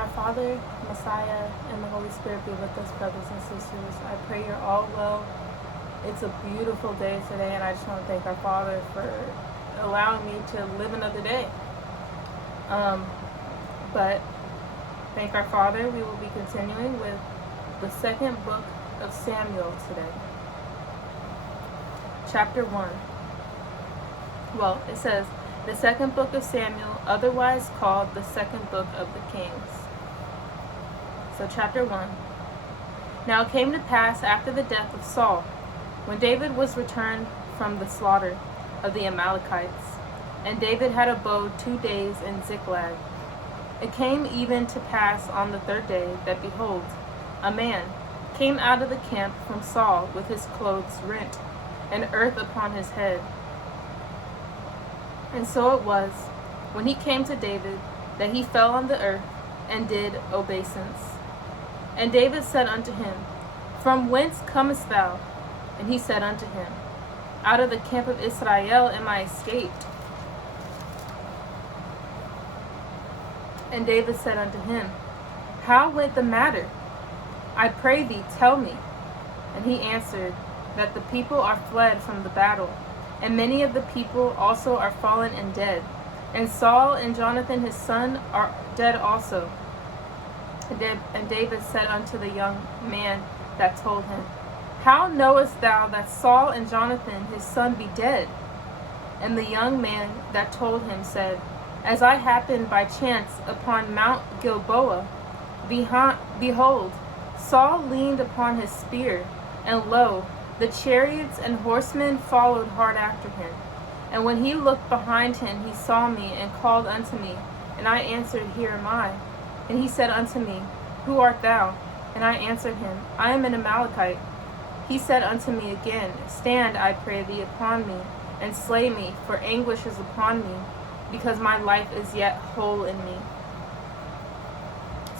our Father, Messiah, and the Holy Spirit be with us, brothers and sisters. I pray you're all well. It's a beautiful day today, and I just want to thank our Father for allowing me to live another day. But thank our Father. We will be continuing with the second book of Samuel today. Chapter 1. Well, it says, the second book of Samuel, otherwise called the second book of the Kings. So chapter 1. Now it came to pass after the death of Saul, when David was returned from the slaughter of the Amalekites, and David had abode 2 days in Ziklag. It came even to pass on the third day that, behold, a man came out of the camp from Saul with his clothes rent, and earth upon his head. And so it was, when he came to David, that he fell on the earth, and did obeisance. And David said unto him, From whence comest thou? And he said unto him, Out of the camp of Israel am I escaped. And David said unto him, How went the matter? I pray thee, tell me. And he answered, That the people are fled from the battle, and many of the people also are fallen and dead. And Saul and Jonathan his son are dead also. And David said unto the young man that told him, How knowest thou that Saul and Jonathan his son be dead? And the young man that told him said, As I happened by chance upon Mount Gilboa, behold, Saul leaned upon his spear, and lo, the chariots and horsemen followed hard after him. And when he looked behind him, he saw me, and called unto me. And I answered, Here am I. And he said unto me, Who art thou? And I answered him, I am an Amalekite. He said unto me again, Stand, I pray thee, upon me, and slay me, for anguish is upon me, because my life is yet whole in me.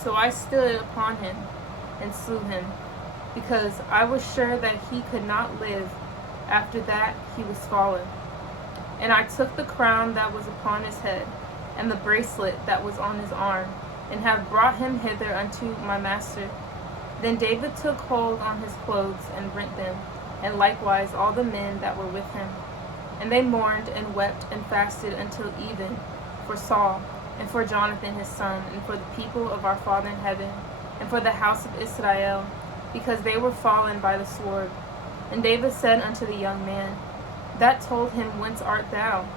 So I stood upon him, and slew him, because I was sure that he could not live. After that he was fallen. And I took the crown that was upon his head, and the bracelet that was on his arm, and have brought him hither unto my master. Then David took hold on his clothes, and rent them, and likewise all the men that were with him. And they mourned, and wept, and fasted until even, for Saul, and for Jonathan his son, and for the people of our Father in heaven, and for the house of Israel, because they were fallen by the sword. And David said unto the young man that told him, Whence art thou?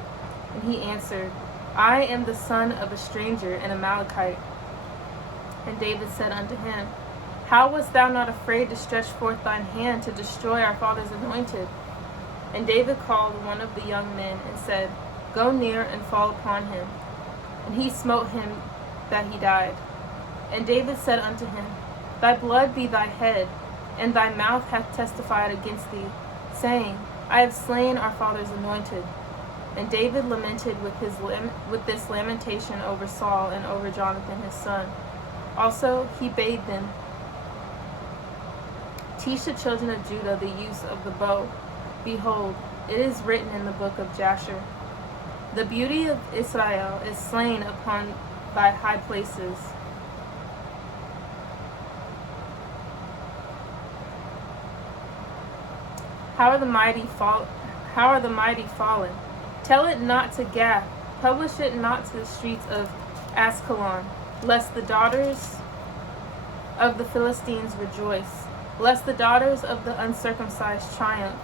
And he answered, I am the son of a stranger, an Amalekite. And David said unto him, How wast thou not afraid to stretch forth thine hand to destroy our father's anointed? And David called one of the young men, and said, Go near and fall upon him. And he smote him that he died. And David said unto him, Thy blood be thy head, and thy mouth hath testified against thee, saying, I have slain our father's anointed. And David lamented with this lamentation over Saul and over Jonathan his son. Also he bade them teach the children of Judah the use of the bow. Behold, it is written in the book of Jasher, The beauty of Israel is slain upon thy high places. How are the mighty fallen? Tell it not to Gath, publish it not to the streets of Ascalon, lest the daughters of the Philistines rejoice, lest the daughters of the uncircumcised triumph.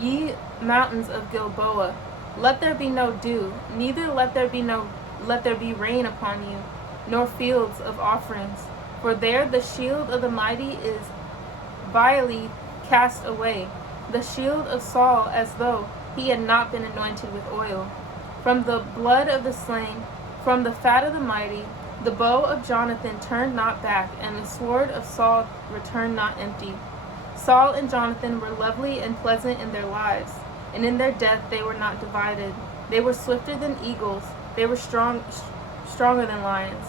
Ye mountains of Gilboa, let there be no dew, neither let there be rain upon you, nor fields of offerings. For there the shield of the mighty is vilely cast away, the shield of Saul, as though he had not been anointed with oil. From the blood of the slain, from the fat of the mighty, the bow of Jonathan turned not back, and the sword of Saul returned not empty. Saul and Jonathan were lovely and pleasant in their lives, and in their death they were not divided. They were swifter than eagles, they were stronger than lions.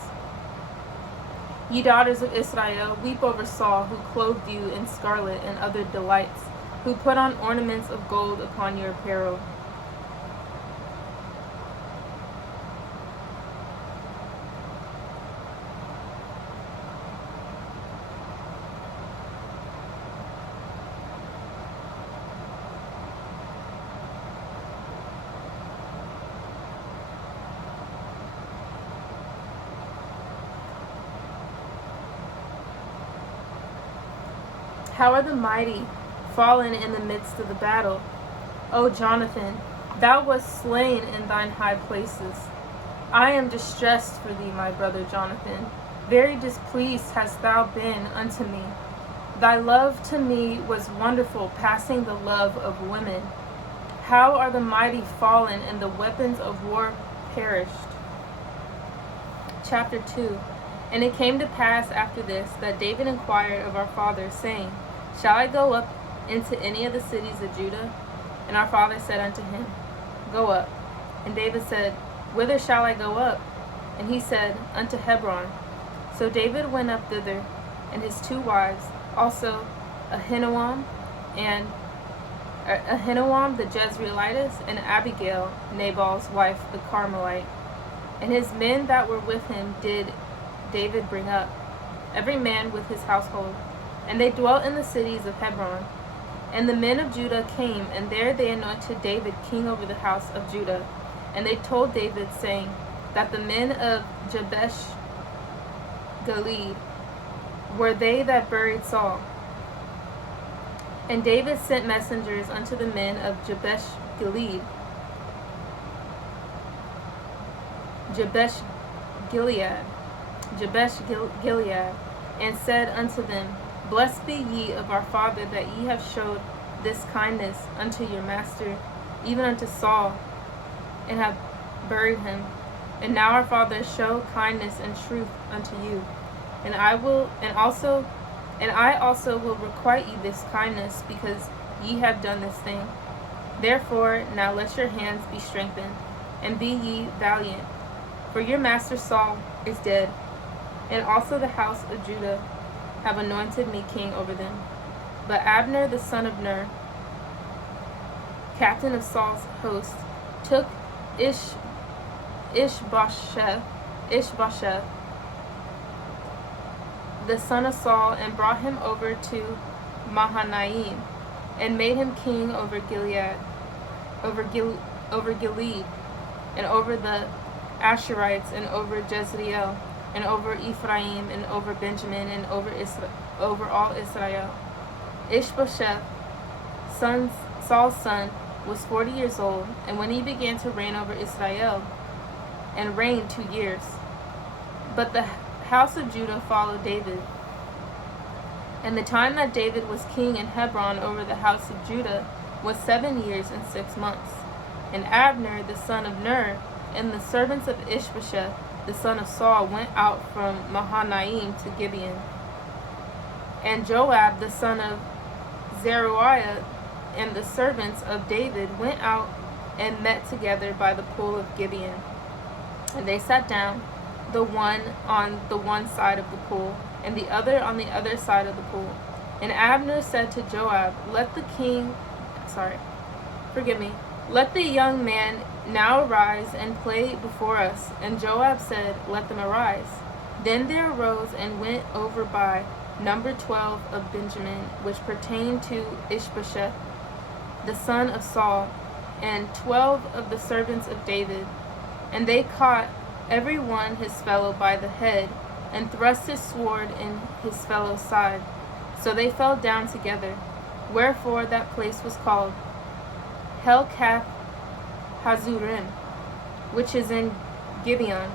Ye daughters of Israel, weep over Saul, who clothed you in scarlet and other delights, who put on ornaments of gold upon your apparel. How are the mighty fallen in the midst of the battle? O Jonathan, thou wast slain in thine high places. I am distressed for thee, my brother Jonathan. Very displeased hast thou been unto me. Thy love to me was wonderful, passing the love of women. How are the mighty fallen, and the weapons of war perished? Chapter 2. And it came to pass after this, that David inquired of our father, saying, Shall I go up into any of the cities of Judah? And our father said unto him, Go up. And David said, Whither shall I go up? And he said, Unto Hebron. So David went up thither, and his 2 wives, also Ahinoam the Jezreelitess, and Abigail, Nabal's wife, the Carmelite. And his men that were with him did David bring up, every man with his household. And they dwelt in the cities of Hebron. And the men of Judah came, and there they anointed David king over the house of Judah. And they told David, saying, that the men of Jabesh Gilead were they that buried Saul. And David sent messengers unto the men of Jabesh Gilead, and said unto them, Blessed be ye of our father, that ye have showed this kindness unto your master, even unto Saul, and have buried him. And now our father, show kindness and truth unto you. And I also will requite you this kindness, because ye have done this thing. Therefore now let your hands be strengthened, and be ye valiant. For your master Saul is dead, and also the house of Judah have anointed me king over them. But Abner the son of Ner, captain of Saul's host, took Ishbosheth, the son of Saul, and brought him over to Mahanaim, and made him king over Gilead, and over the Asherites, and over Jezreel, and over Ephraim, and over Benjamin, and over all Israel. Ishbosheth, Saul's son, was 40 years old, and when he began to reign over Israel, and reigned 2 years. But the house of Judah followed David. And the time that David was king in Hebron over the house of Judah was 7 years and 6 months. And Abner the son of Ner, and the servants of Ishbosheth the son of Saul, went out from Mahanaim to Gibeon. And Joab the son of Zeruiah, and the servants of David, went out and met together by the pool of Gibeon. And they sat down, the one on the one side of the pool, and the other on the other side of the pool. And Abner said to Joab, Let the young man now arise and play before us. And Joab said, Let them arise. Then there arose and went over by number 12 of Benjamin, which pertained to Ishbosheth, the son of Saul, and 12 of the servants of David. And they caught every one his fellow by the head, and thrust his sword in his fellow's side. So they fell down together. Wherefore that place was called Helkath Hazurim, which is in Gibeon.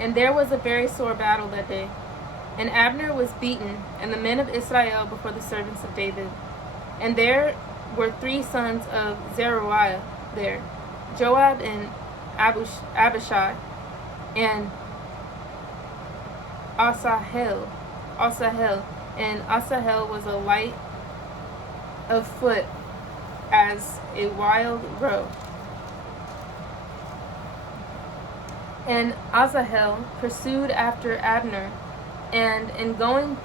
And there was a very sore battle that day. And Abner was beaten, and the men of Israel before the servants of David. And there were 3 sons of Zeruiah there, Joab and Abishai, and Asahel. And Asahel was a light of foot as a wild roe. And Asahel pursued after Abner, and in going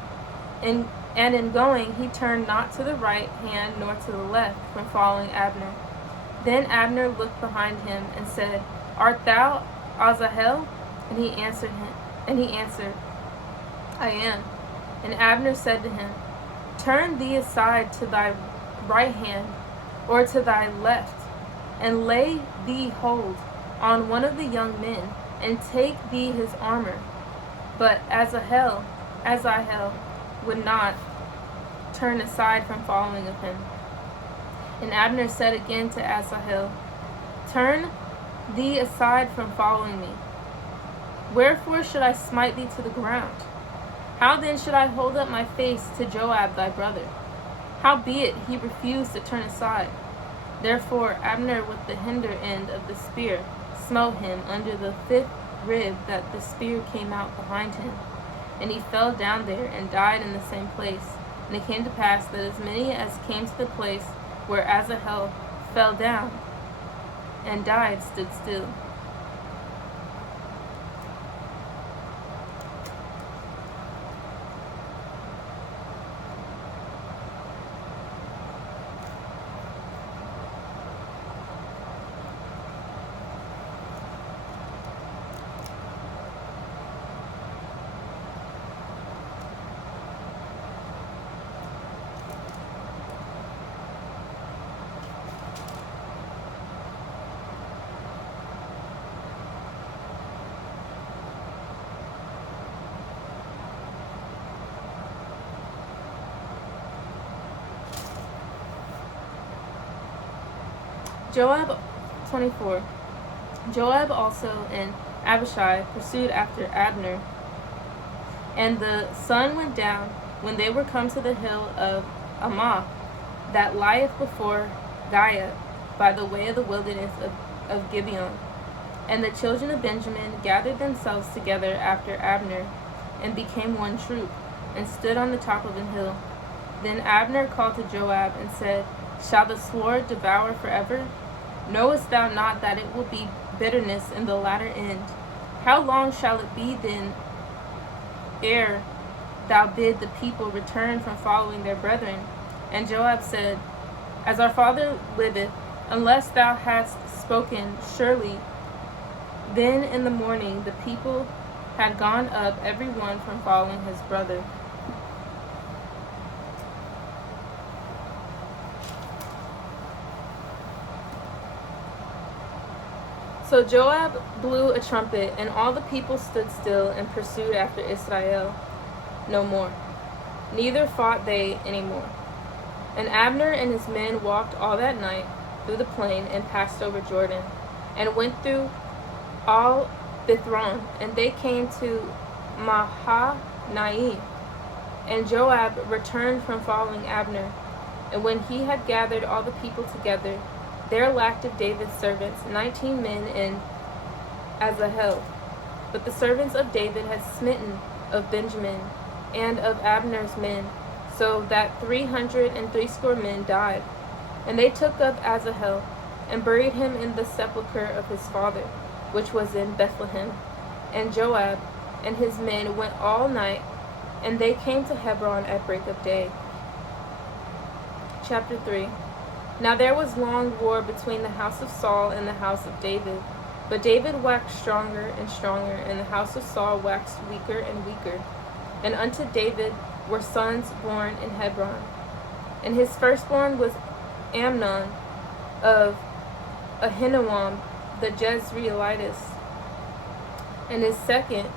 he turned not to the right hand nor to the left from following Abner. Then Abner looked behind him and said, Art thou Asahel? And he answered, I am. And Abner said to him, Turn thee aside to thy right hand, or to thy left, and lay thee hold on one of the young men, and take thee his armor. But Asahel would not, turn aside from following of him. And Abner said again to Asahel, Turn thee aside from following me. Wherefore should I smite thee to the ground? How then should I hold up my face to Joab thy brother? Howbeit he refused to turn aside. Therefore Abner with the hinder end of the spear smote him under the 5th rib, that the spear came out behind him. And he fell down there and died in the same place. And it came to pass that as many as came to the place where Asahel fell down and died stood still. Joab 24. Joab also and Abishai pursued after Abner. And the sun went down when they were come to the hill of Ammah, that lieth before Giah, by the way of the wilderness of Gibeon. And the children of Benjamin gathered themselves together after Abner, and became one troop, and stood on the top of an hill. Then Abner called to Joab, and said, Shall the sword devour forever? Knowest thou not that it will be bitterness in the latter end? How long shall it be then ere thou bid the people return from following their brethren? And Joab said, As our father liveth, unless thou hast spoken surely. Then in the morning the people had gone up every one from following his brother. So Joab blew a trumpet, and all the people stood still and pursued after Israel no more. Neither fought they any more. And Abner and his men walked all that night through the plain, and passed over Jordan, and went through all Bithron, and they came to Mahanaim. And Joab returned from following Abner. And when he had gathered all the people together, there lacked of David's servants 19 men in Asahel. But the servants of David had smitten of Benjamin and of Abner's men, so that 360 men died. And they took up Asahel, and buried him in the sepulchre of his father, which was in Bethlehem. And Joab and his men went all night, and they came to Hebron at break of day. Chapter 3. Now there was long war between the house of Saul and the house of David. But David waxed stronger and stronger, and the house of Saul waxed weaker and weaker. And unto David were sons born in Hebron. And his firstborn was Amnon of Ahinoam the Jezreelitess. And his second,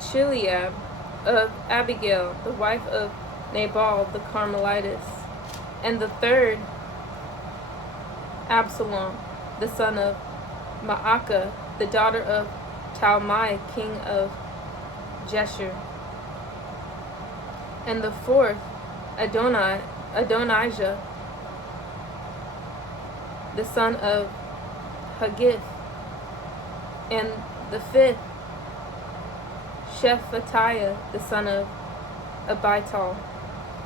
Chileab of Abigail, the wife of Nabal the Carmelitess. And the third, Absalom, the son of Maacah, the daughter of Talmai, king of Geshur. And the fourth, Adonijah, the son of Haggith. And the fifth, Shephatiah, the son of Abital.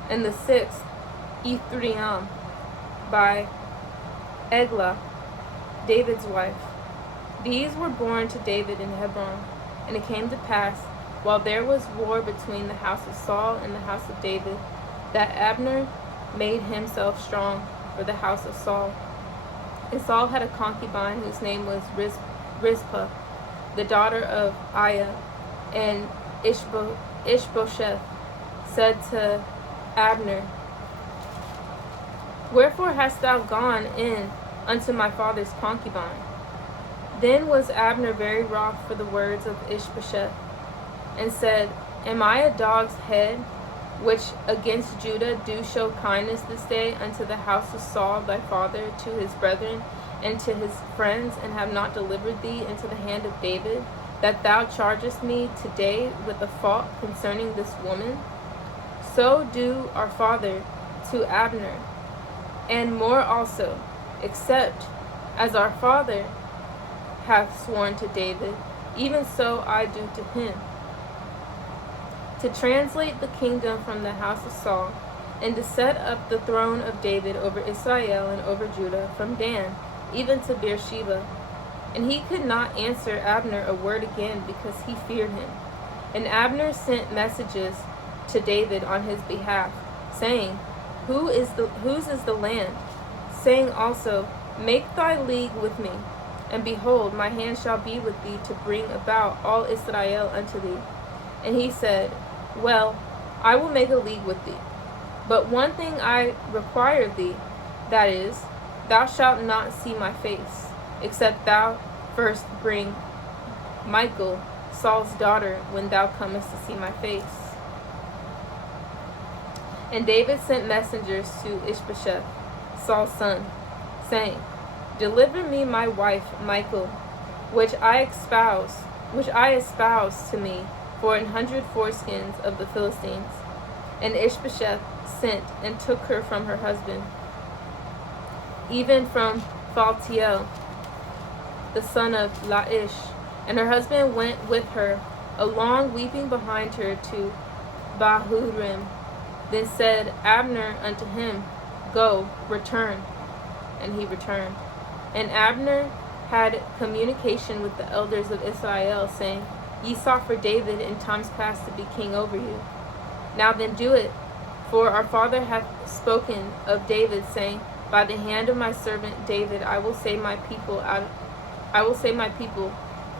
And the sixth, Ithream, by Eglah, David's wife. These were born to David in Hebron. And it came to pass, while there was war between the house of Saul and the house of David, that Abner made himself strong for the house of Saul. And Saul had a concubine whose name was Rizpah, the daughter of Aiah. And Ishbosheth said to Abner, Wherefore hast thou gone in unto my father's concubine? Then was Abner very wroth for the words of Ishbosheth. and said, Am I a dog's head, which against Judah do show kindness this day unto the house of Saul thy father, to his brethren, and to his friends, and have not delivered thee into the hand of David, that thou chargest me today with a fault concerning this woman? So do our father to Abner, and more also, except as our father hath sworn to David, even so I do to him, to translate the kingdom from the house of Saul, and to set up the throne of David over Israel and over Judah, from Dan even to Beersheba. And he could not answer Abner a word again, because he feared him. And Abner sent messages to David on his behalf, saying, Whose is the land? Saying also, Make thy league with me, and behold, my hand shall be with thee to bring about all Israel unto thee. And he said, Well, I will make a league with thee. But one thing I require of thee, that is, thou shalt not see my face, except thou first bring Michal, Saul's daughter, when thou comest to see my face. And David sent messengers to Ishbosheth, Saul's son, saying, Deliver me my wife Michal, which I espouse to me for 100 foreskins of the Philistines. And Ishbosheth sent and took her from her husband, even from Phaltiel, the son of Laish. And her husband went with her along, weeping behind her, to Bahurim. Then said Abner unto him, Go, return. And he returned. And Abner had communication with the elders of Israel, saying, Ye sought for David in times past to be king over you. Now then do it, for our father hath spoken of David, saying, By the hand of my servant David I will save my people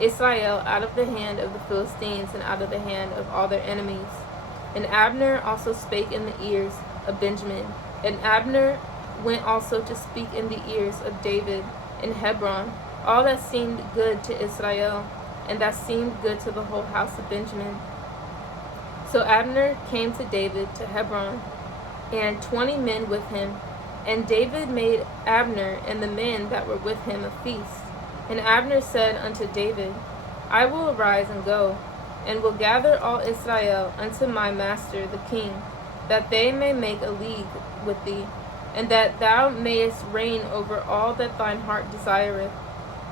Israel out of the hand of the Philistines, and out of the hand of all their enemies. And Abner also spake in the ears of Benjamin. And Abner went also to speak in the ears of David in Hebron, all that seemed good to Israel, and that seemed good to the whole house of Benjamin. So Abner came to David to Hebron, and 20 men with him. And David made Abner and the men that were with him a feast. And Abner said unto David, I will arise and go, and will gather all Israel unto my master the king, that they may make a league with thee, and that thou mayest reign over all that thine heart desireth.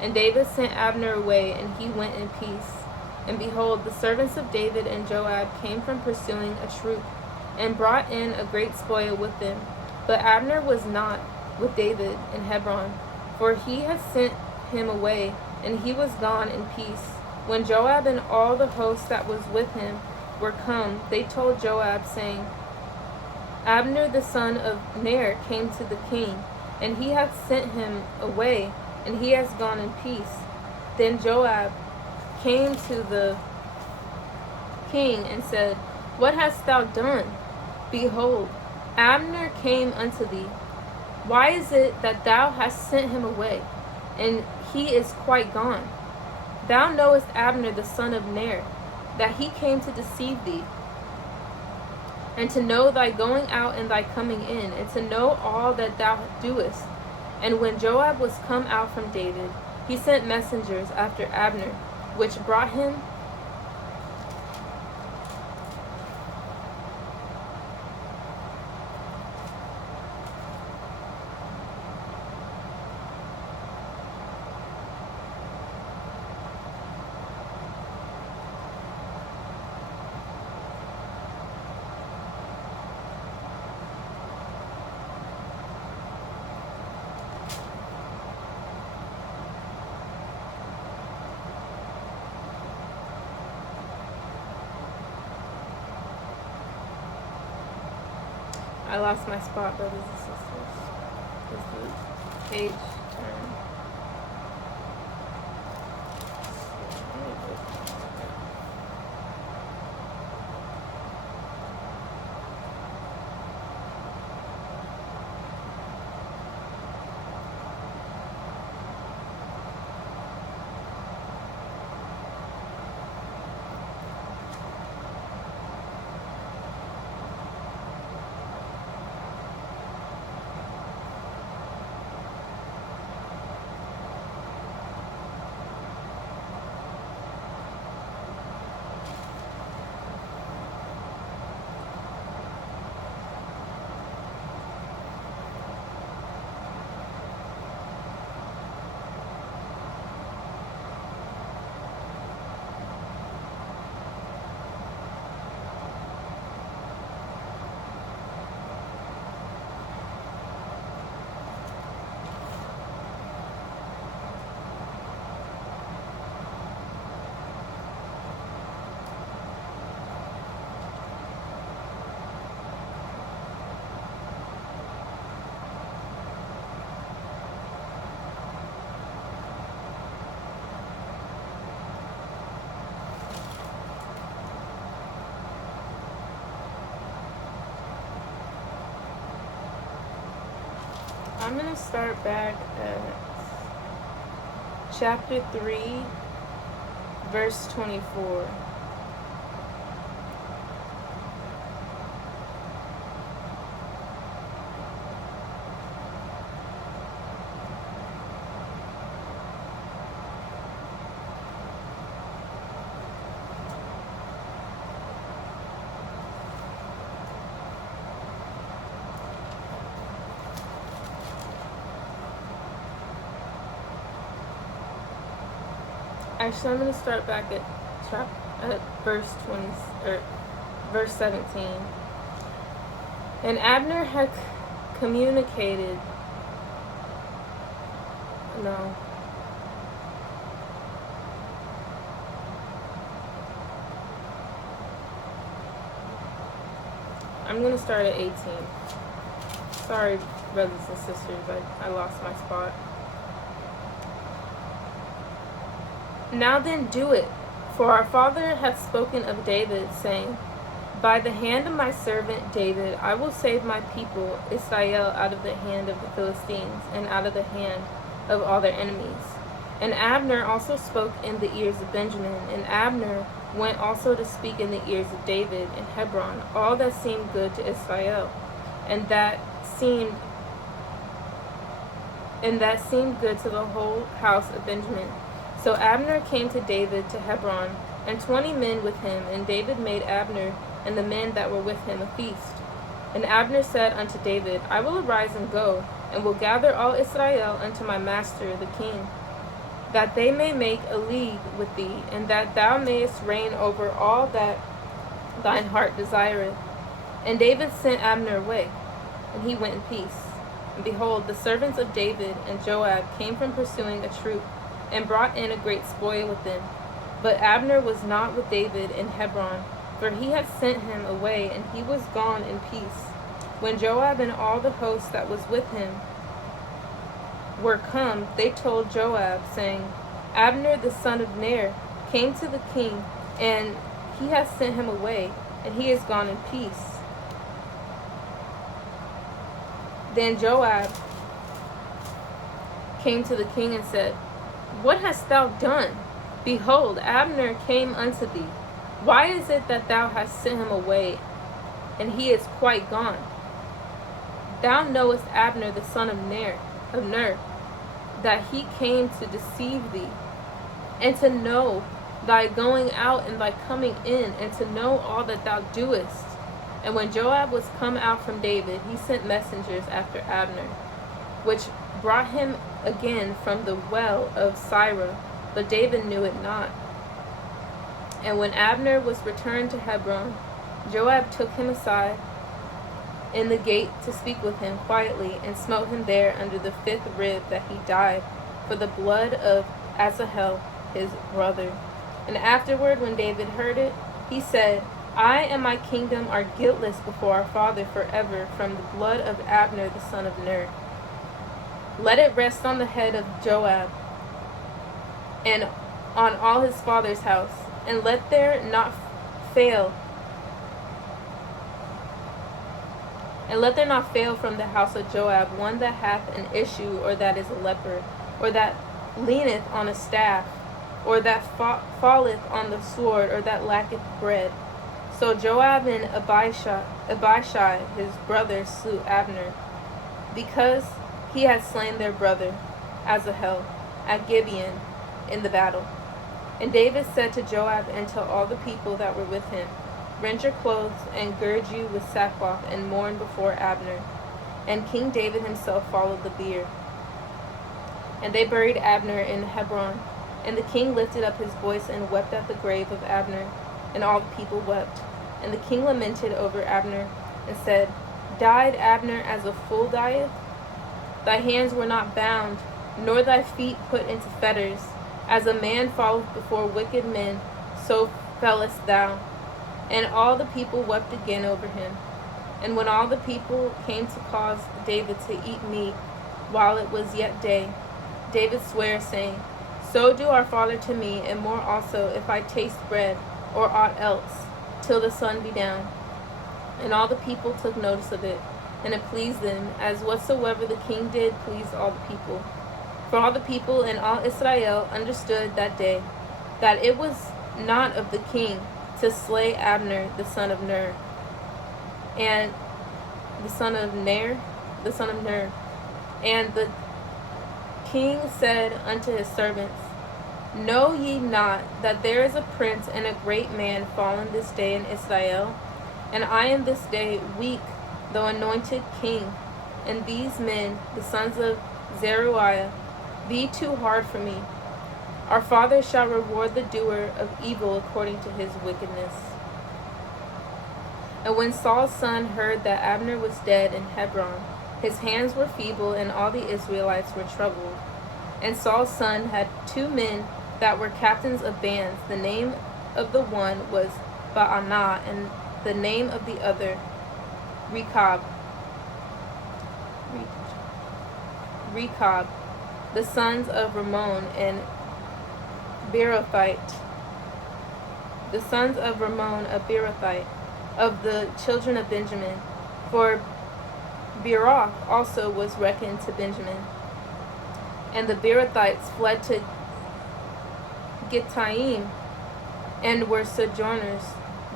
And David sent Abner away, and he went in peace. And behold, the servants of David and Joab came from pursuing a troop, and brought in a great spoil with them. But Abner was not with David in Hebron, for he had sent him away, and he was gone in peace. When Joab and all the host that was with him were come, they told Joab, saying, Abner the son of Ner came to the king, and he hath sent him away, and he has gone in peace. Then Joab came to the king and said, What hast thou done? Behold, Abner came unto thee. Why is it that thou hast sent him away, and he is quite gone? Thou knowest Abner the son of Ner, that he came to deceive thee, and to know thy going out and thy coming in, and to know all that thou doest. And when Joab was come out from David, he sent messengers after Abner, which brought him I lost my spot, brothers and sisters. Is the page turned? I'm going to start back at chapter 3, verse 24. Actually, I'm going to start back at verse 20 or verse 17. And Abner had communicated. No. I'm going to start at 18. Sorry, brothers and sisters, I lost my spot. Now then do it, for our father hath spoken of David, saying, By the hand of my servant David I will save my people Israel out of the hand of the Philistines, and out of the hand of all their enemies. And Abner also spoke in the ears of Benjamin, and Abner went also to speak in the ears of David in Hebron, all that seemed good to Israel, and that seemed good to the whole house of Benjamin. So Abner came to David to Hebron, and 20 men with him, and David made Abner and the men that were with him a feast. And Abner said unto David, I will arise and go, and will gather all Israel unto my master the king, that they may make a league with thee, and that thou mayest reign over all that thine heart desireth. And David sent Abner away, and he went in peace. And behold, the servants of David and Joab came from pursuing a troop, and brought in a great spoil with them. But Abner was not with David in Hebron, for he had sent him away, and he was gone in peace. When Joab and all the host that was with him were come, they told Joab, saying, Abner the son of Ner came to the king, and he hath sent him away, and he is gone in peace. Then Joab came to the king and said, What hast thou done? Behold, Abner came unto thee. Why is it that thou hast sent him away, and he is quite gone? Thou knowest Abner the son of Ner, that he came to deceive thee, and to know thy going out and thy coming in, and to know all that thou doest. And when Joab was come out from David, he sent messengers after Abner, which brought him again from the well of Sirah, but David knew it not. And when Abner was returned to Hebron, Joab took him aside in the gate to speak with him quietly, and smote him there under the 5th rib, that he died for the blood of Asahel his brother. And afterward, when David heard it, he said, I and my kingdom are guiltless before our father forever from the blood of Abner the son of Ner. Let it rest on the head of Joab and on all his father's house, and let there not fail from the house of Joab one that hath an issue, or that is a leper, or that leaneth on a staff, or that falleth on the sword, or that lacketh bread. So Joab and Abishai his brother slew Abner, because he had slain their brother Asahel at Gibeon in the battle. And David said to Joab and to all the people that were with him, Rend your clothes, and gird you with sackcloth, and mourn before Abner. And King David himself followed the bier. And they buried Abner in Hebron. And the king lifted up his voice and wept at the grave of Abner, and all the people wept. And the king lamented over Abner, and said, Died Abner as a fool dieth? Thy hands were not bound, nor thy feet put into fetters. As a man falleth before wicked men, so fellest thou. And all the people wept again over him. And when all the people came to cause David to eat meat, while it was yet day, David sware, saying, So do our father to me, and more also, if I taste bread, or aught else, till the sun be down. And all the people took notice of it. and it pleased them, as whatsoever the king did pleased all the people. For all the people and all Israel understood that day that it was not of the king to slay Abner the son of Ner, and the son of Ner, And the king said unto his servants, Know ye not that there is a prince and a great man fallen this day in Israel? And I am this day weak, though anointed king. And these men, the sons of Zeruiah, be too hard for me. Our father shall reward the doer of evil according to his wickedness. And when Saul's son heard that Abner was dead in Hebron, his hands were feeble, and all the Israelites were troubled. And Saul's son had 2 men that were captains of bands. The name of the one was Baanah, and the name of the other Rechab, the sons of Ramon and Beerothite, of the children of Benjamin. For Beeroth also was reckoned to Benjamin. And the Beerothites fled to Gittaim, and were sojourners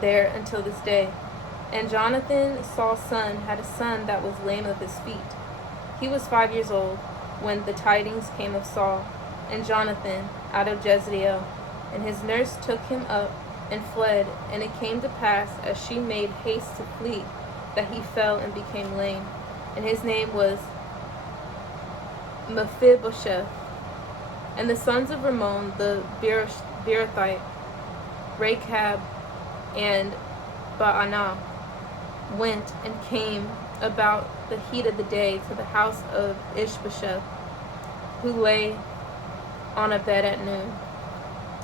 there until this day. And Jonathan, Saul's son, had a son that was lame of his feet. He was 5 years old when the tidings came of Saul and Jonathan out of Jezreel. And his nurse took him up and fled. And it came to pass, as she made haste to flee, that he fell and became lame. And his name was Mephibosheth. And the sons of Ramon the Beerothite, Rechab and Baanah, went and came about the heat of the day to the house of Ishbosheth, who lay on a bed at noon.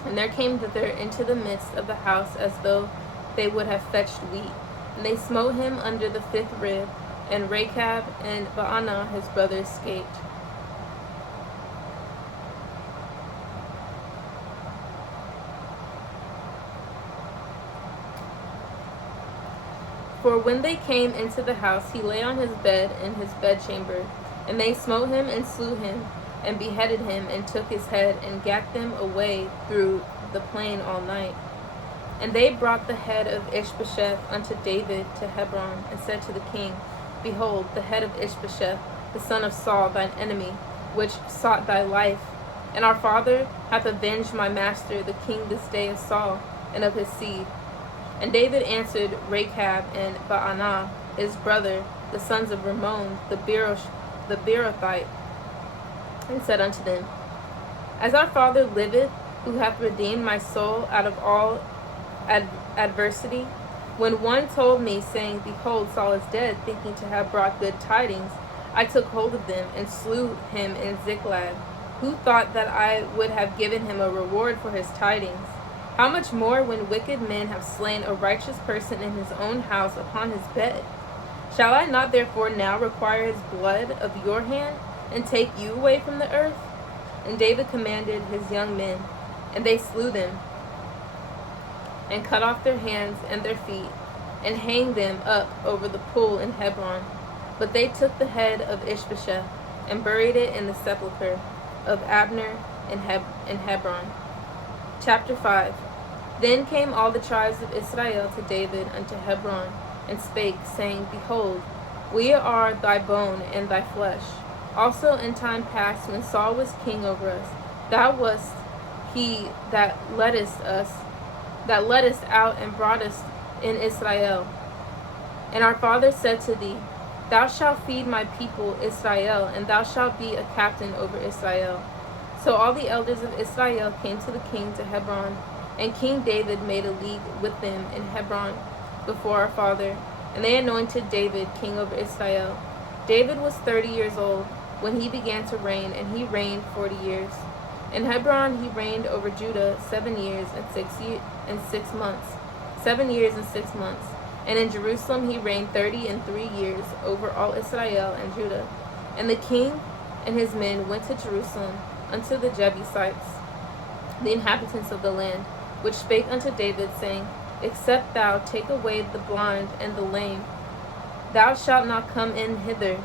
And there came thither into the midst of the house as though they would have fetched wheat. And they smote him under the 5th rib, and Rechab and Baanah his brother escaped. For when they came into the house, he lay on his bed in his bedchamber. And they smote him and slew him, and beheaded him, and took his head, and gat them away through the plain all night. And they brought the head of Ishbosheth unto David to Hebron, and said to the king, Behold, the head of Ishbosheth, the son of Saul, thine enemy, which sought thy life. And our father hath avenged my master the king this day of Saul, and of his seed. And David answered Rechab and Baanah his brother, the sons of Ramon the Beerothite, and said unto them, As our father liveth, who hath redeemed my soul out of all adversity, when one told me, saying, Behold, Saul is dead, thinking to have brought good tidings, I took hold of them, and slew him in Ziklag. Who thought that I would have given him a reward for his tidings? How much more when wicked men have slain a righteous person in his own house upon his bed? Shall I not therefore now require his blood of your hand, and take you away from the earth? And David commanded his young men, and they slew them, and cut off their hands and their feet, and hanged them up over the pool in Hebron. But they took the head of Ishbosheth, and buried it in the sepulchre of Abner in Hebron. Chapter 5. Then came all the tribes of Israel to David unto Hebron, and spake, saying, Behold, we are thy bone and thy flesh. Also in time past, when Saul was king over us, thou wast he that leddest out and brought us in Israel. And our father said to thee, Thou shalt feed my people Israel, and thou shalt be a captain over Israel. So all the elders of Israel came to the king to Hebron, and King David made a league with them in Hebron before our father, and they anointed David king over Israel. David was 30 years old when he began to reign, and he reigned 40 years. In Hebron he reigned over Judah 7 years and 6 months. 7 years and 6 months. And in Jerusalem he reigned 33 years over all Israel and Judah. And the king and his men went to Jerusalem unto the Jebusites, the inhabitants of the land, which spake unto David, saying, Except thou take away the blind and the lame, Thou shalt not come in hither,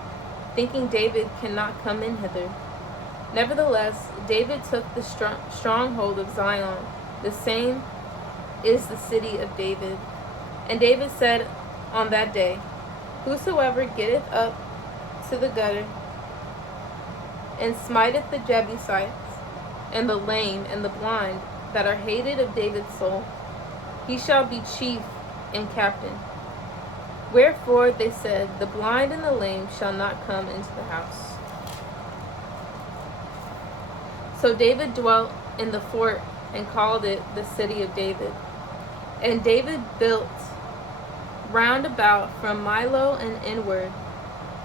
thinking David cannot come in hither. Nevertheless, David took the stronghold of Zion. The same is the city of David. And David said on that day, Whosoever getteth up to the gutter, and smiteth the Jebusites, and the lame, and the blind, that are hated of David's soul, he shall be chief and captain. Wherefore they said, The blind and the lame shall not come into the house. So David dwelt in the fort, and called it the city of David. And David built round about from Millo and inward.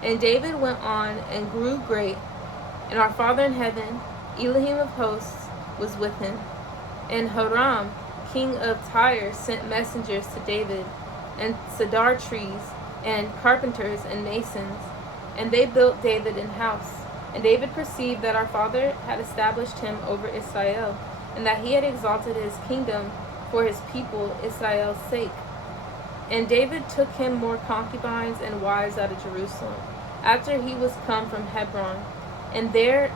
And David went on and grew great, and our Father in heaven, Elohim of hosts, was with him. And Hiram, king of Tyre, sent messengers to David, and cedar trees, and carpenters and masons, and they built David an house. And David perceived that our Father had established him over Israel, and that he had exalted his kingdom for his people Israel's sake. And David took him more concubines and wives out of Jerusalem, after he was come from Hebron. And there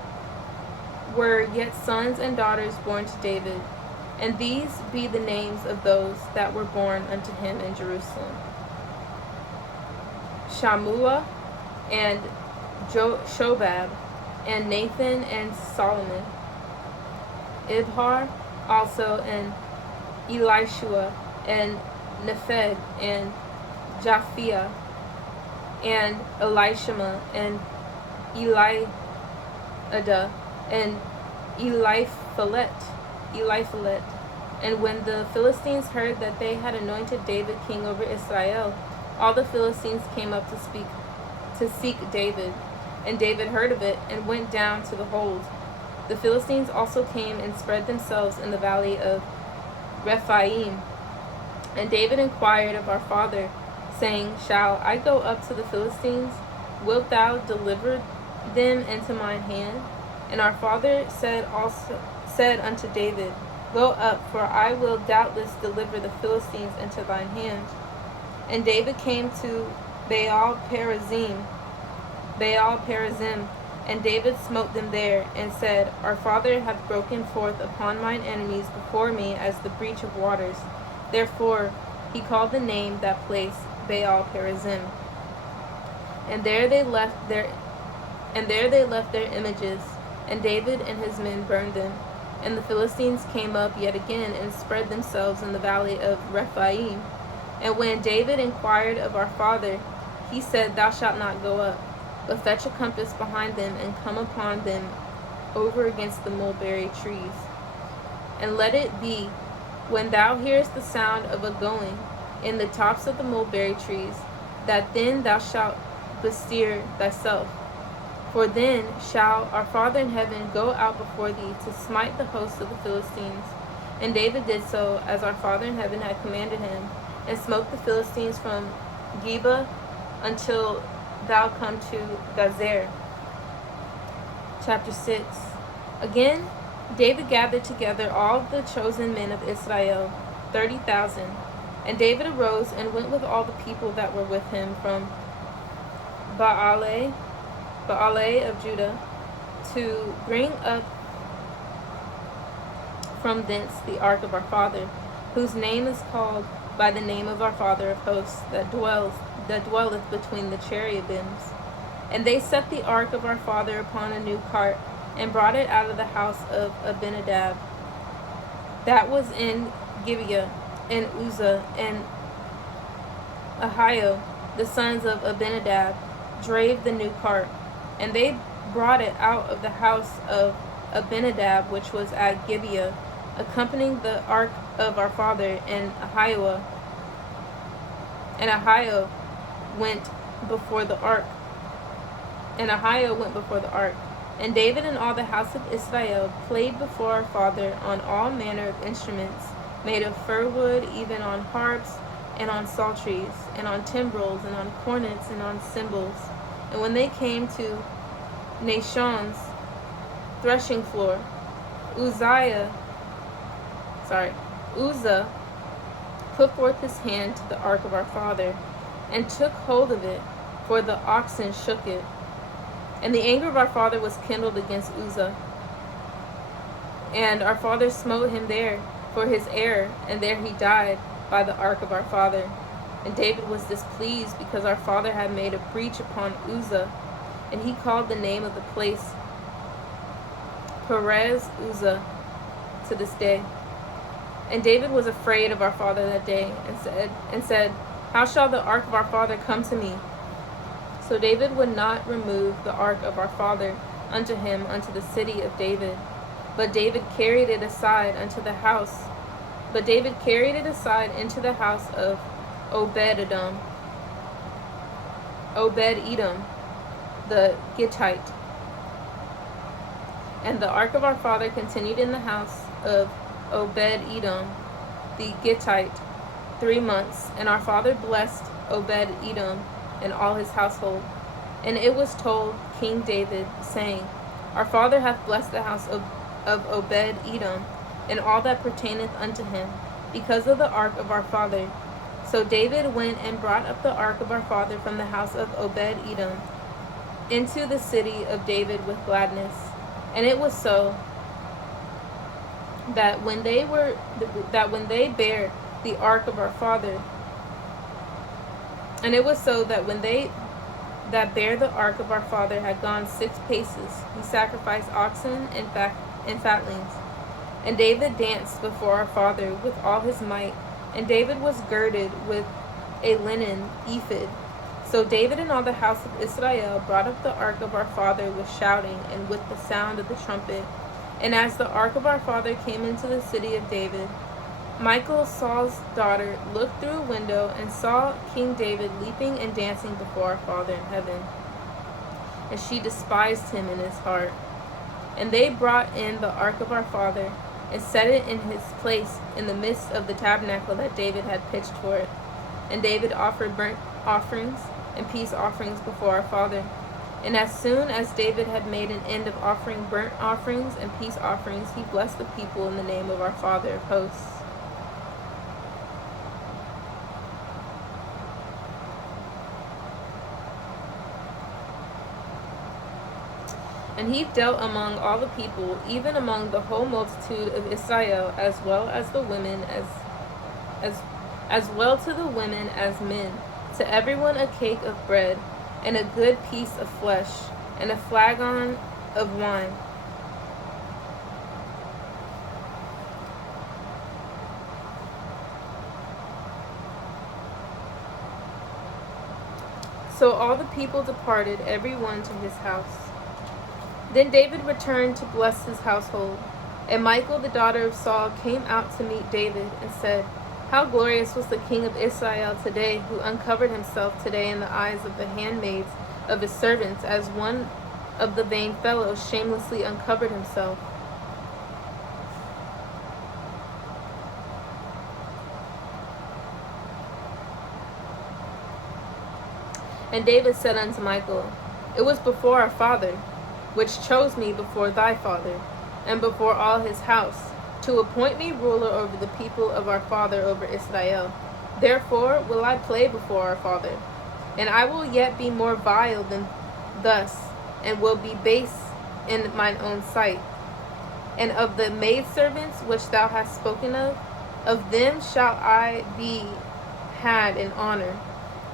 were yet sons and daughters born to David, and these be the names of those that were born unto him in Jerusalem: Shammua, and Shobab, and Nathan, and Solomon, Ibhar also, and Elishua, and Nepheg, and Japhia, and Elishama, and Eliada, and Eliphalet. And when the Philistines heard that they had anointed David king over Israel, all the Philistines came up to seek David. And David heard of it, and went down to the hold. The Philistines also came and spread themselves in the valley of Rephaim. And David inquired of our father, saying, Shall I go up to the Philistines? Wilt thou deliver them into mine hand? And our father said unto David, Go up, for I will doubtless deliver the Philistines into thine hand. And David came to Baal-perazim, and David smote them there, and said, Our father hath broken forth upon mine enemies before me as the breach of waters. Therefore he called the name that place Baal-perazim. And there they left their images, and David and his men burned them. And the Philistines came up yet again, and spread themselves in the valley of Rephaim. And when David inquired of our father, he said, Thou shalt not go up, but fetch a compass behind them, and come upon them over against the mulberry trees. And let it be, when thou hearest the sound of a going in the tops of the mulberry trees, that then thou shalt bestir thyself. For then shall our Father in heaven go out before thee to smite the host of the Philistines. And David did so, as our Father in heaven had commanded him, and smote the Philistines from Geba until thou come to Gazer. Chapter 6. Again, David gathered together all the chosen men of Israel, 30,000. And David arose and went with all the people that were with him from Baale of Judah, to bring up from thence the ark of our father, whose name is called by the name of our Father of hosts, that dwelleth between the cherubims. And they set the ark of our father upon a new cart, and brought it out of the house of Abinadab, that was in Gibeah, and Uzzah, and Ahio, the sons of Abinadab, drave the new cart. And they brought it out of the house of Abinadab, which was at Gibeah, accompanying the ark of our father. And Ahio went before the ark. And David and all the house of Israel played before our father on all manner of instruments made of fir wood, even on harps, and on psalteries, and on timbrels, and on cornets, and on cymbals. And when they came to Nashon's threshing floor, Uzzah put forth his hand to the ark of our father, and took hold of it, for the oxen shook it. And the anger of our father was kindled against Uzzah. And our father smote him there for his error, and there he died by the ark of our father. And David was displeased because our father had made a breach upon Uzzah, and he called the name of the place Perez Uzzah to this day. And David was afraid of our father that day, and said, How shall the ark of our father come to me? So David would not remove the ark of our father unto him unto the city of David, but David carried it aside unto the house. But David carried it aside into the house of Obed-Edom, the Gittite. And the ark of our father continued in the house of Obed-Edom, the Gittite, 3 months. And our father blessed Obed-Edom and all his household. And it was told King David, saying, Our father hath blessed the house of Obed-Edom, and all that pertaineth unto him, because of the ark of our father. So David went and brought up the ark of our father from the house of Obed-Edom into the city of David with gladness. And it was so that when they bare the ark of our father, and it was so that when they that bare the ark of our father had gone 6 paces, he sacrificed oxen and fatlings. And David danced before our father with all his might, and David was girded with a linen ephod. So David and all the house of Israel brought up the ark of our father with shouting and with the sound of the trumpet. And as the ark of our father came into the city of David, Michal, Saul's daughter, looked through a window and saw King David leaping and dancing before our Father in heaven. And she despised him in his heart. And they brought in the ark of our father and set it in his place in the midst of the tabernacle that David had pitched for it. And David offered burnt offerings and peace offerings before our father. And as soon as David had made an end of offering burnt offerings and peace offerings, he blessed the people in the name of our Father of hosts. And he dealt among all the people, even among the whole multitude of Israel, as well as the women as well to the women as men, to everyone a cake of bread, and a good piece of flesh, and a flagon of wine. So all the people departed, every one to his house. Then David returned to bless his household. And Michal, the daughter of Saul, came out to meet David and said, How glorious was the king of Israel today, who uncovered himself today in the eyes of the handmaids of his servants, as one of the vain fellows shamelessly uncovered himself. And David said unto Michal, It was before our father, which chose me before thy father, and before all his house, to appoint me ruler over the people of our father over Israel. Therefore will I play before our father, and I will yet be more vile than thus, and will be base in mine own sight. And of the maidservants which thou hast spoken of them shall I be had in honor.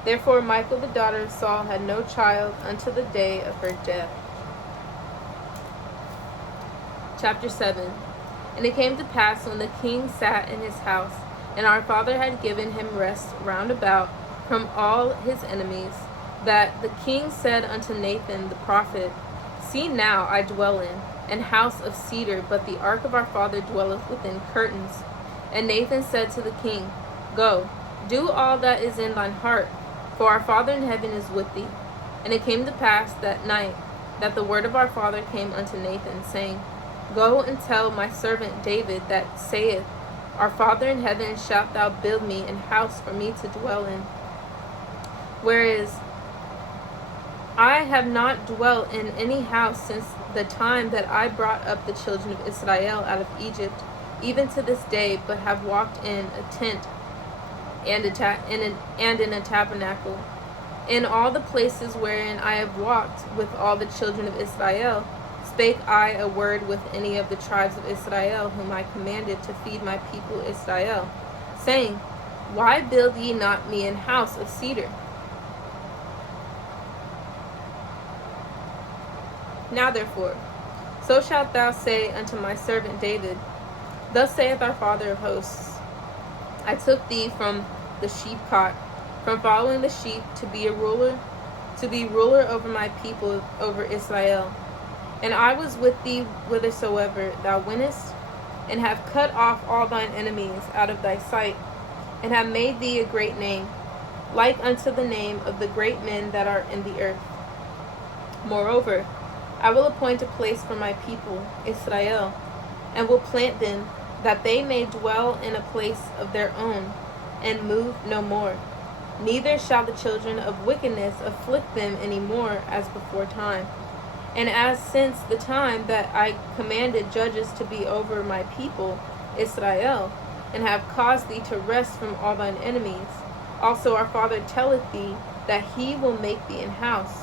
Therefore Michal the daughter of Saul had no child unto the day of her death. Chapter 7. And it came to pass, when the king sat in his house, and our father had given him rest round about from all his enemies, that the king said unto Nathan the prophet, See now I dwell in an house of cedar, but the ark of our father dwelleth within curtains. And Nathan said to the king, Go, do all that is in thine heart, for our Father in heaven is with thee. And it came to pass that night that the word of our father came unto Nathan, saying, Go and tell my servant David that saith, Our Father in heaven, shalt thou build me an house for me to dwell in. Whereas I have not dwelt in any house since the time that I brought up the children of Israel out of Egypt, even to this day, but have walked in a tent and in a tabernacle. In all the places wherein I have walked with all the children of Israel, spake I a word with any of the tribes of Israel, whom I commanded to feed my people Israel, saying, Why build ye not me an house of cedar? Now therefore, so shalt thou say unto my servant David, Thus saith our Father of hosts, I took thee from the sheepcote, from following the sheep, to be ruler over my people, over Israel. And I was with thee whithersoever thou wentest, and have cut off all thine enemies out of thy sight, and have made thee a great name, like unto the name of the great men that are in the earth. Moreover, I will appoint a place for my people, Israel, and will plant them, that they may dwell in a place of their own, and move no more. Neither shall the children of wickedness afflict them any more as before time. And as since the time that I commanded judges to be over my people, Israel, and have caused thee to rest from all thine enemies, also our Father telleth thee that he will make thee an house.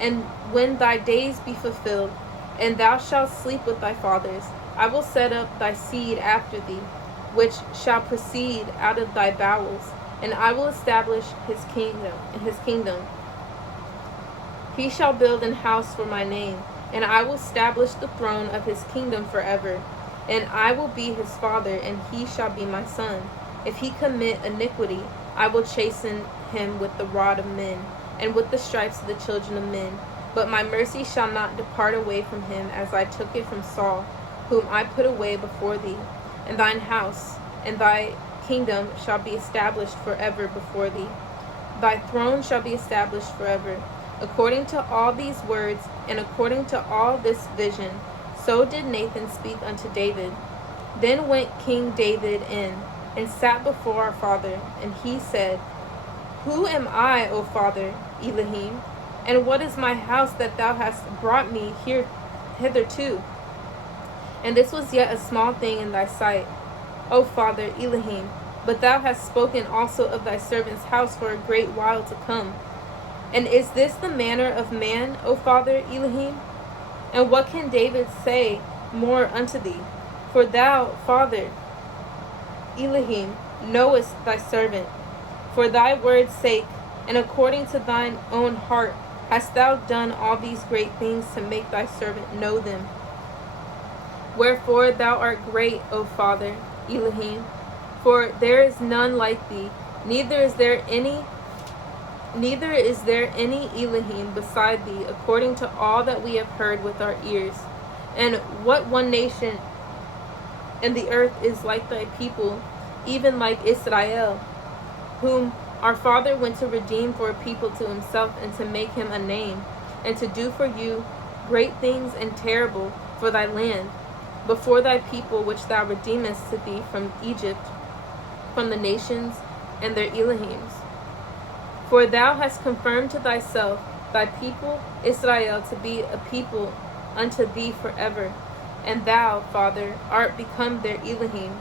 And when thy days be fulfilled, and thou shalt sleep with thy fathers, I will set up thy seed after thee, which shall proceed out of thy bowels, and I will establish his kingdom. He shall build an house for my name, and I will establish the throne of his kingdom forever. And I will be his father, and he shall be my son. If he commit iniquity, I will chasten him with the rod of men, and with the stripes of the children of men. But my mercy shall not depart away from him, as I took it from Saul, whom I put away before thee. And thine house and thy kingdom shall be established forever before thee. Thy throne shall be established forever. According to all these words, and according to all this vision, so did Nathan speak unto David. Then went King David in, and sat before our father, and he said, Who am I, O Father Elohim? And what is my house that thou hast brought me hitherto? And this was yet a small thing in thy sight, O Father Elohim, but thou hast spoken also of thy servant's house for a great while to come. And is this the manner of man, O Father Elohim? And what can David say more unto thee? For thou, Father Elohim, knowest thy servant. For thy word's sake, and according to thine own heart, hast thou done all these great things to make thy servant know them. Wherefore thou art great, O Father Elohim, for there is none like thee, neither is there any Elohim beside thee, according to all that we have heard with our ears. And what one nation in the earth is like thy people, even like Israel, whom our father went to redeem for a people to himself, and to make him a name, and to do for you great things and terrible for thy land, before thy people which thou redeemest to thee from Egypt, from the nations and their Elohims. For thou hast confirmed to thyself thy people Israel to be a people unto thee forever, and thou, Father, art become their Elohim.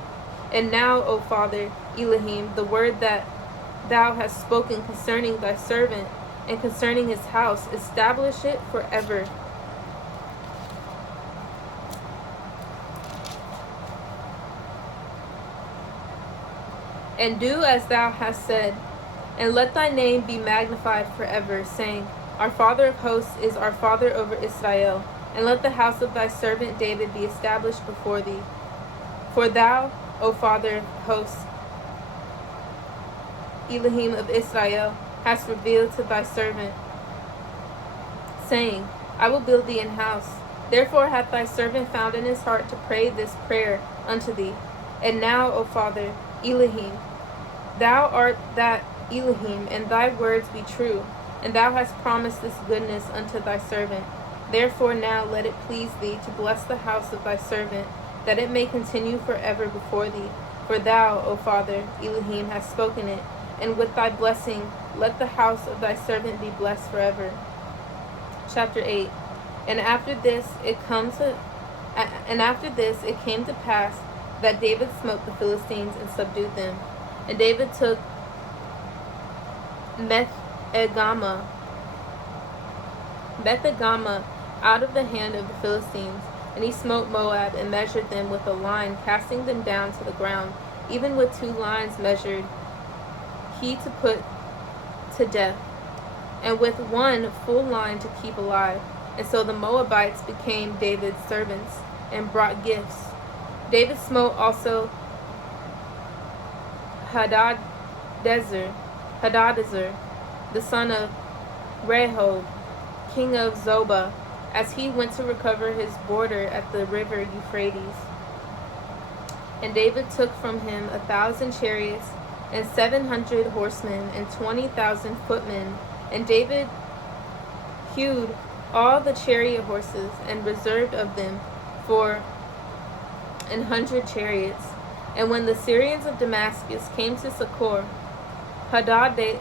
And now, O Father Elohim, the word that thou hast spoken concerning thy servant and concerning his house, establish it forever. And do as thou hast said, and let thy name be magnified forever, saying, Our Father of hosts is our Father over Israel. And let the house of thy servant David be established before thee. For thou, O Father of hosts, Elohim of Israel, hast revealed to thy servant, saying, I will build thee an house. Therefore hath thy servant found in his heart to pray this prayer unto thee. And now, O Father Elohim, thou art that Elohim, and thy words be true, and thou hast promised this goodness unto thy servant. Therefore now let it please thee to bless the house of thy servant, that it may continue forever before thee. For thou, O Father Elohim, hast spoken it, and with thy blessing let the house of thy servant be blessed forever. Chapter 8. And after this it came to pass that David smote the Philistines and subdued them. And David took Egama, Beth-Egama, out of the hand of the Philistines. And he smote Moab, and measured them with a line, casting them down to the ground. Even with 2 lines measured he to put to death, and with 1 full line to keep alive. And so the Moabites became David's servants, and brought gifts. David smote also Hadadezer, the son of Rehob, king of Zobah, as he went to recover his border at the river Euphrates. And David took from him 1,000 chariots, and 700 horsemen, and 20,000 footmen. And David hewed all the chariot horses, and reserved of them for 100 chariots. And when the Syrians of Damascus came to succor Hadadezer,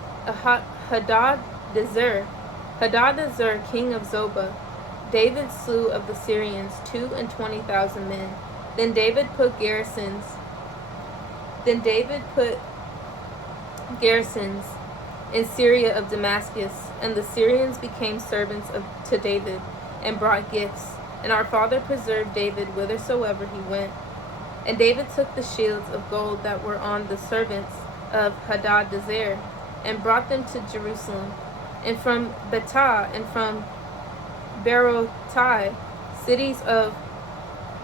king of Zobah, David slew of the Syrians 22,000 men. Then David put garrisons in Syria of Damascus, and the Syrians became servants to David, and brought gifts. And our father preserved David whithersoever he went. And David took the shields of gold that were on the servants of Hadadezer, and brought them to Jerusalem. And from Betah and from Berotai, cities of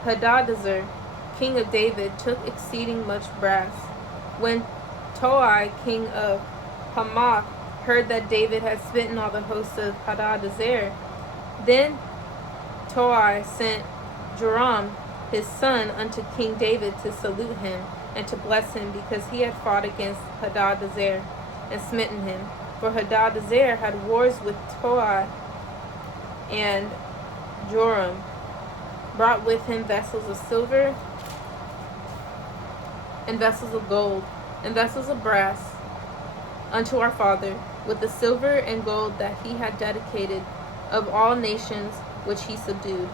Hadadezer, king of David, took exceeding much brass. When Toi, king of Hamath, heard that David had smitten all the hosts of Hadadezer, then Toi sent Joram his son unto King David to salute him, and to bless him, because he had fought against Hadadezer, and smitten him. For Hadadezer had wars with Toi, and Joram brought with him vessels of silver, and vessels of gold, and vessels of brass, unto our father, with the silver and gold that he had dedicated of all nations which he subdued,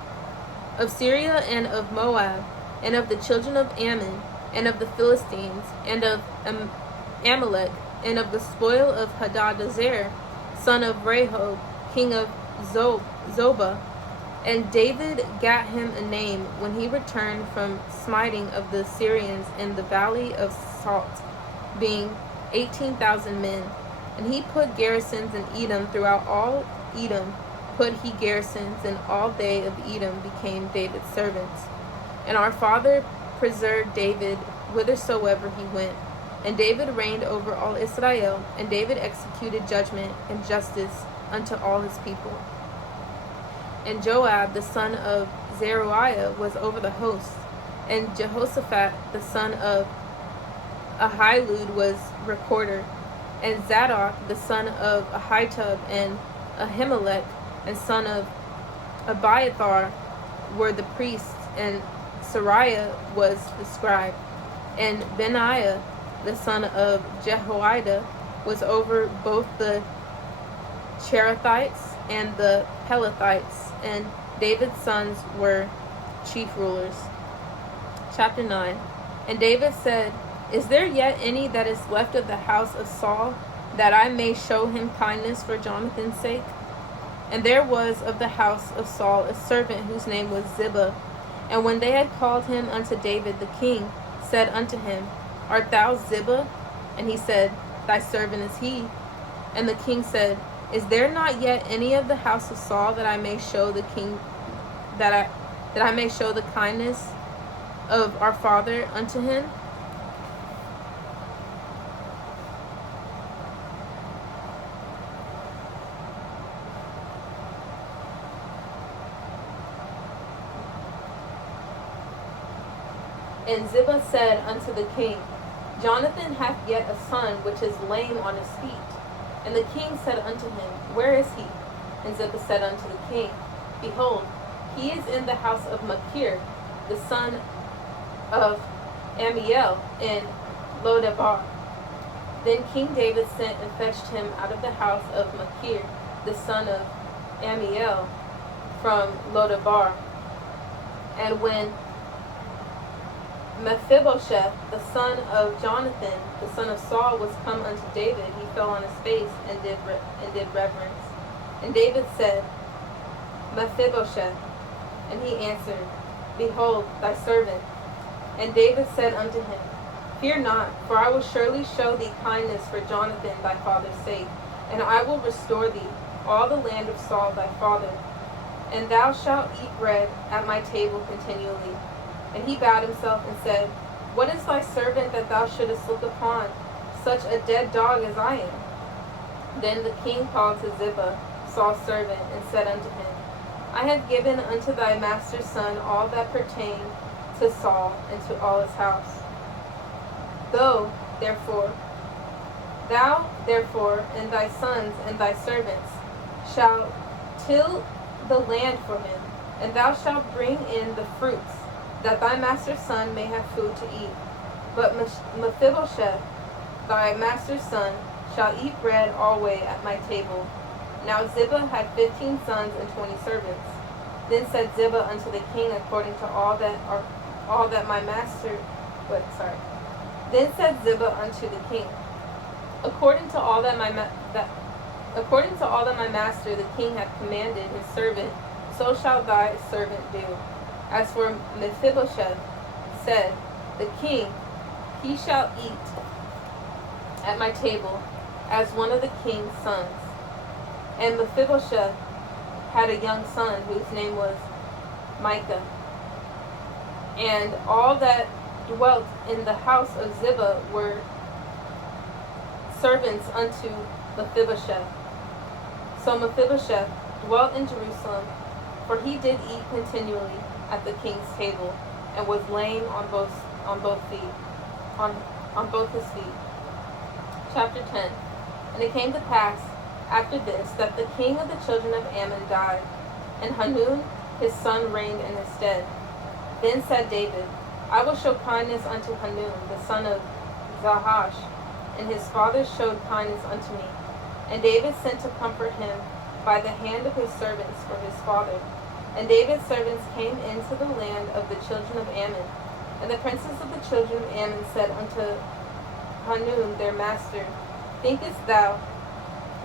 of Syria and of Moab, and of the children of Ammon, and of the Philistines, and of Amalek, and of the spoil of Hadadezer, son of Rehob, king of Zobah. And David gat him a name when he returned from smiting of the Syrians in the valley of Salt, being 18,000 men. And he put garrisons in Edom. Throughout all Edom put he garrisons, and all they of Edom became David's servants. And our father preserved David whithersoever he went. And David reigned over all Israel, and David executed judgment and justice unto all his people. And Joab the son of Zeruiah was over the host, and Jehoshaphat the son of Ahilud was recorder, and Zadok the son of Ahitub, and Ahimelech and son of Abiathar were the priests, and Sariah was the scribe, and Benaiah the son of Jehoiada was over both the Cherethites and the Pelethites, and David's sons were chief rulers. Chapter 9. And David said, Is there yet any that is left of the house of Saul, that I may show him kindness for Jonathan's sake? And there was of the house of Saul a servant whose name was Ziba. And when they had called him unto David, the king said unto him, Art thou Ziba? And he said, Thy servant is he. And the king said, Is there not yet any of the house of Saul, that I may show the king, that I may show the kindness of our father unto him? And Ziba said unto the king, Jonathan hath yet a son which is lame on his feet. And the king said unto him, Where is he? And Ziba said unto the king, Behold, he is in the house of Machir, the son of Amiel, in Lodebar. Then King David sent and fetched him out of the house of Machir, the son of Amiel, from Lodebar. And when Mephibosheth, the son of Jonathan, the son of Saul, was come unto David, he fell on his face and did reverence. And David said, Mephibosheth. And he answered, Behold, thy servant. And David said unto him, Fear not, for I will surely show thee kindness for Jonathan thy father's sake, and I will restore thee all the land of Saul thy father, and thou shalt eat bread at my table continually. And he bowed himself and said, What is thy servant that thou shouldest look upon such a dead dog as I am? Then the king called to Ziba, Saul's servant, and said unto him, I have given unto thy master's son all that pertained to Saul and to all his house. Thou therefore, and thy sons and thy servants shall till the land for him, and thou shalt bring in the fruits, that thy master's son may have food to eat. But Mephibosheth, thy master's son, shall eat bread alway at my table. Now Ziba had 15 sons and 20 servants. Then said Ziba unto the king, according to all that my master. Then said Ziba unto the king, according to all that my master the king hath commanded his servant, so shall thy servant do. As for Mephibosheth, said the king, he shall eat at my table as one of the king's sons. And Mephibosheth had a young son whose name was Micah. And all that dwelt in the house of Ziba were servants unto Mephibosheth. So Mephibosheth dwelt in Jerusalem, for he did eat continually at the king's table, and was lame on both his feet. Chapter 10. And it came to pass after this that the king of the children of Ammon died, and Hanun his son reigned in his stead. Then said David, I will show kindness unto Hanun the son of Zahash, and his father showed kindness unto me. And David sent to comfort him by the hand of his servants for his father. And David's servants came into the land of the children of Ammon. And the princes of the children of Ammon said unto Hanun their master, Thinkest thou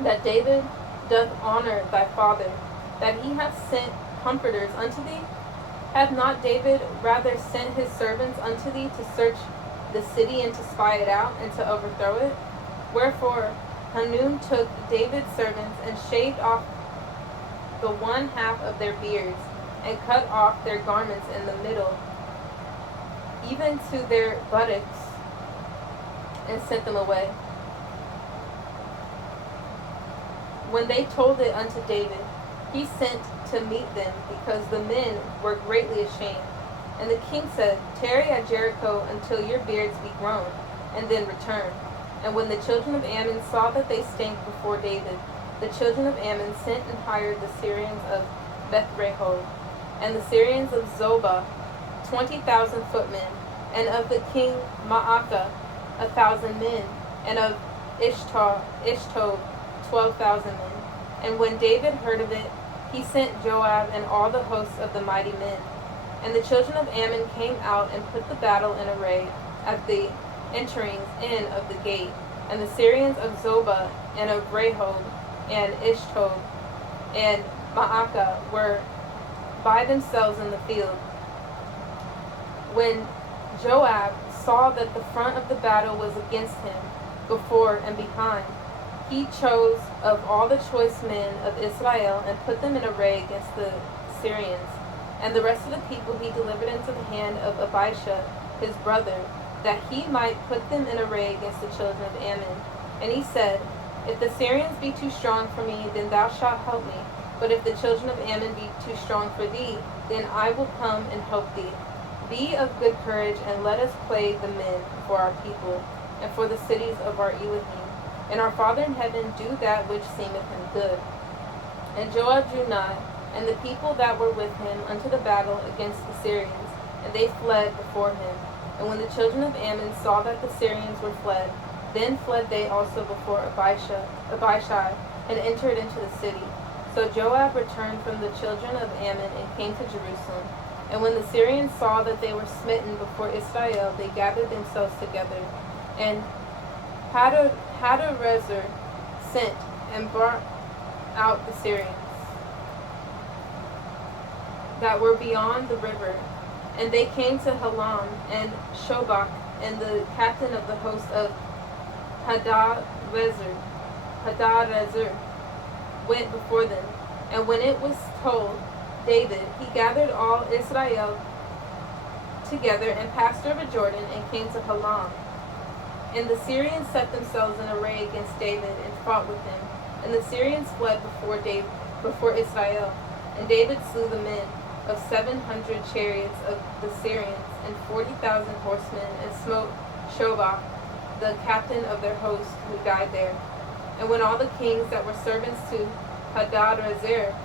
that David doth honor thy father, that he hath sent comforters unto thee? Hath not David rather sent his servants unto thee to search the city and to spy it out and to overthrow it? Wherefore Hanun took David's servants and shaved off the one half of their beards, and cut off their garments in the middle, even to their buttocks, and sent them away. When they told it unto David, he sent to meet them, because the men were greatly ashamed. And the king said, Tarry at Jericho until your beards be grown, and then return. And when the children of Ammon saw that they stank before David, the children of Ammon sent and hired the Syrians of Beth-rehob, and the Syrians of Zobah, 20,000 footmen, and of the king Maacah 1,000 men, and of Ishtob 12,000 men. And when David heard of it, he sent Joab and all the hosts of the mighty men. And the children of Ammon came out and put the battle in array at the enterings in of the gate. And the Syrians of Zobah and of Rehob and Ishtob and Maacah were by themselves in the field. When Joab saw that the front of the battle was against him, before and behind, he chose of all the choice men of Israel and put them in array against the Syrians. And the rest of the people he delivered into the hand of Abishai his brother, that he might put them in array against the children of Ammon. And he said, If the Syrians be too strong for me, then thou shalt help me. But if the children of Ammon be too strong for thee, then I will come and help thee. Be of good courage, and let us plague the men for our people, and for the cities of our Elohim. And our Father in heaven do that which seemeth him good. And Joab drew nigh, and the people that were with him, unto the battle against the Syrians, and they fled before him. And when the children of Ammon saw that the Syrians were fled, then fled they also before Abishai, and entered into the city. So Joab returned from the children of Ammon, and came to Jerusalem. And when the Syrians saw that they were smitten before Israel, they gathered themselves together. And Hadarezer sent and brought out the Syrians that were beyond the river. And they came to Halam, and Shobach, and the captain of the host of Hadarezer went before them. And when it was told David, he gathered all Israel together and passed over Jordan and came to Halam. And the Syrians set themselves in array against David and fought with him. And the Syrians fled before Israel. And David slew the men of 700 chariots of the Syrians and 40,000 horsemen, and smote Shobach, the captain of their host, who died there. And when all the kings that were servants to Hadarezer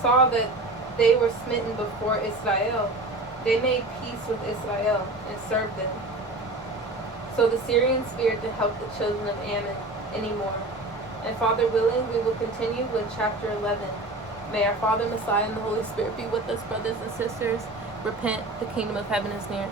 saw that they were smitten before Israel, they made peace with Israel and served them. So the Syrians feared to help the children of Ammon anymore. And Father willing, we will continue with chapter 11. May our Father, Messiah, and the Holy Spirit be with us, brothers and sisters. Repent, the kingdom of heaven is near.